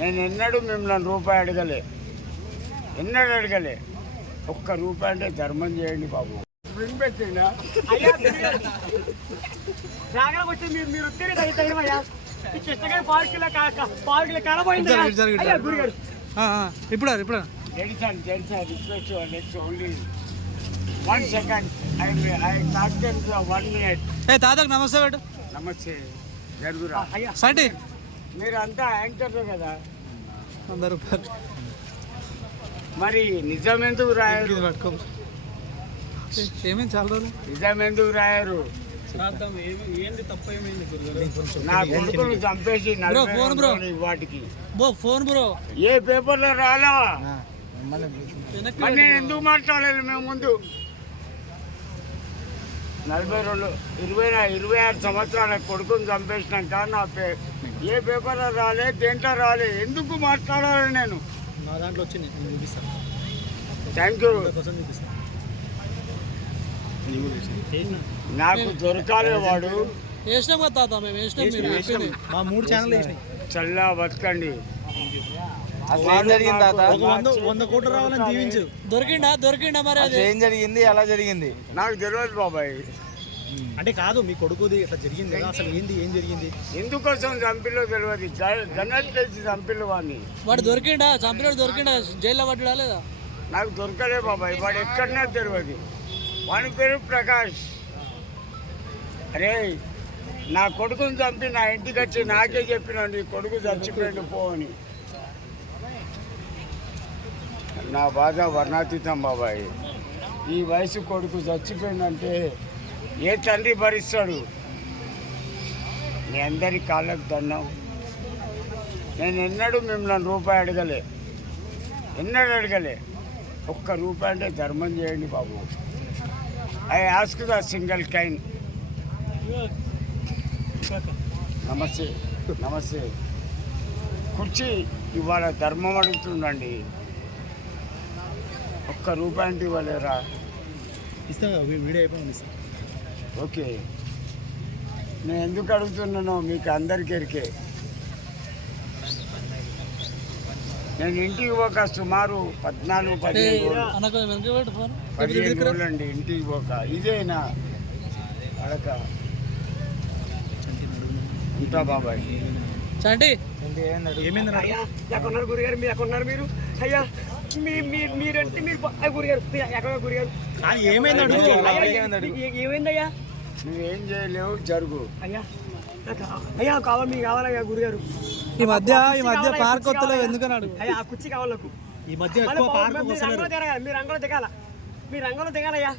నేను ఎన్నడూ మిమ్మల్ని రూపాయి అడగలే. ఎన్నడూ అడగలే. ఒక్క రూపాయి అంటే ధర్మం చేయండి బాబు. పెట్టిండా. ఇప్పుడు ఇప్పుడు? Request next only one second. I I talk one minute. ఏ తాతకు నమస్తే నమస్తే. జరుగురా. సంటి. మీరంతా యాంకర్లు కదా. వంద రూపాయలు మరి నిజం ఎందుకు రాయరు? ఇది పట్టుకో. ఏ, ఏమేం చాలా రోజులు? నిజం ఎందుకు రాయరు ఏంది తప్పు ఏమైంది నా కొడుకును చంపేసి నలభై ఫోన్ బ్రో. వాటికి. Phone bro. ఏ పేపర్లో రాలా? నేను ఎందుకు మాట్లాడలేదు మేము ముందు? నలభై రెండు ఇరవై ఇరవై ఆరు సంవత్సరాల కొడుకుని చంపేసినాక నా పే ఏ పేపర్లో రాలే దేంట్లో రాలే ఎందుకు మాట్లాడాలి నేను? నా దాంట్లో వచ్చింది నేను చూపిస్తాను థ్యాంక్ యూ కోసం చూపిస్తాను నాకు దొరకాలే వాడు. వేసినాం కదా తాత మేము వేసినాం మీరు చెప్పింది. మా మూడు ఛానల్ వేసినాయి. చల్లా బతకండి. ఏం జరిగింది తాత? నాకు- ఒక వంద వంద కోట్లు రావాలని దీవించు. దొరికిండా దొరికిండా మరి అది? ఏం జరిగింది? ఎలా జరిగింది? నాకు తెలియదు బాబాయ్. అంటే కాదు మీ కొడుకుది ఇట్లా జరిగింది కదా అసలు ఏంది ఏం జరిగింది? ఎందుకోసం చంపిలో తెలియదు. గన్నట్ తెచ్చి చంపిల్లు వాడిని వాడు దొరికిండా? చంపినాడు దొరికిండా? జైల్లో పడ్డా లేదా? నాకు దొరకలే బాబాయ్ వాడు ఎక్కడనే తెలియదు. వాని పేరు ప్రకాష్. అరే నా కొడుకుని చంపి నా ఇంటికి వచ్చి నాకే చెప్పిన నీ కొడుకు చచ్చిపోయిండు పో అని. నా బాధ వర్ణాతీతం బాబాయ్. ఈ వయసు కొడుకు చచ్చిపోయిందంటే ఏ తండ్రి భరిస్తాడు? మీ అందరి కాళ్ళకు దండం. నేను ఎన్నడూ మిమ్మల్ని రూపాయి అడగలే. ఎన్నడూ అడగలే. ఒక్క రూపాయి అంటే ధర్మం చేయండి బాబు. I ask the single coin. నమస్తే నమస్తే. కుర్చీ ఇవాళ ధర్మం అడుగుతుండండి. ఒక్క రూపాయి అంటే ఇవ్వలేరా? ఇస్తాం వీడియో అయిపోయింది ఓకే. నేను ఎందుకు అడుగుతున్నానో మీకు అందరికీ ఎరికే నేను ఇంటికి ఒక సుమారు పద్నాలుగు పదిహేను పదిహేను రోజులండి ఇంటికి పోక. ఇదేనా? అడక. ఉంటా బాబాయ్. చంటి. ఏమైంది అన్న? అయ్యా ఎక్కడున్నారు గురిగారు? మీరు ఎక్కడున్నారు మీరు? అయ్యా మీ మీ- మీరంటే మీరు గురిగారు ఎక్కడ గురిగారు? ఏమైంది ఏ- ఏమైందయ్యా? నువ్వేం చేయలేవు జరుగు. అయ్యా అయ్యా కావాలి మీకు కావాలయ్యా గురిగారు? ఈ మధ్య ఈ మధ్య కుర్చీ పార్క్ వస్తలేవు కుర్చీ ఎందుకని అడుగు? అయ్యా ఆ కుర్చీ కావాలి నాకు ఈ మధ్య మీరు రంగంలో దిగాలి మీరు రంగంలో దిగాల మీరు రంగంలో దిగాలయ్యా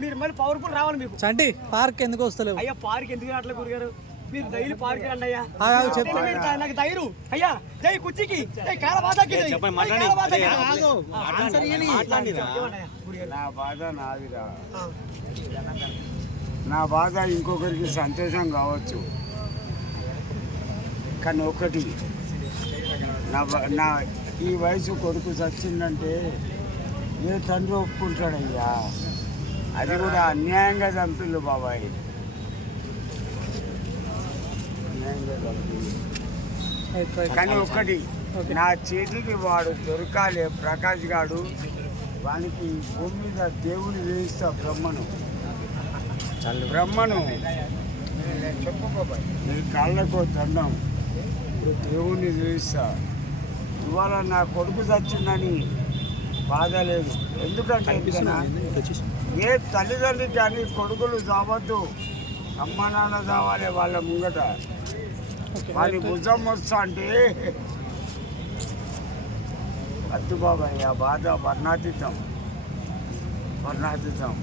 మీరు మళ్ళీ పవర్ఫుల్ రావాలి మీకు. చంటి పార్క్ ఎందుకు వస్తలేవు? అయ్యా పార్క్ ఎందుకు రావట్లేదు గురిగారు? మీరు డైలీ పార్క్ రండి అయ్యా నాకు ధైర్యం. అయ్యా జై కుర్చీకి జై కాలబాధకి నా బాధ నాదిరా. ఆ. నా బాధ ఇంకొకరికి సంతోషం కావచ్చు. కానీ ఒకటి నా బ- నా ఈ వయసు కొడుకు చచ్చిందంటే ఏ తండ్రి ఒప్పుకుంటాడయ్యా? అది కూడా అన్యాయంగా చంపిల్లు బాబాయ్ అన్యాయంగా చంపిల్లు కానీ ఒక్కటి నా చేతికి వాడు దొరకాలి ప్రకాష్ గాడు వానికి భూమి మీద దేవుని వేయిస్తా బ్రహ్మను. బ్రహ్మను. చెప్పు బాబాయ్ నీ కాళ్ళకు దండం ఇప్పుడు దేవుణ్ణి వేయిస్తా ఇవాళ నా కొడుకు చచ్చిందని బాధ లేదు. ఎందుకంటే? ఏ తల్లిదండ్రి కానీ కొడుకులు చావద్దు. అమ్మ నాన్న చావాలి వాళ్ళ ముంగట. వాడి భుజం వస్తా అంటే వద్దు బాబాయ్ ఆ బాధ వర్ణాతీతం. వర్ణాతీతం.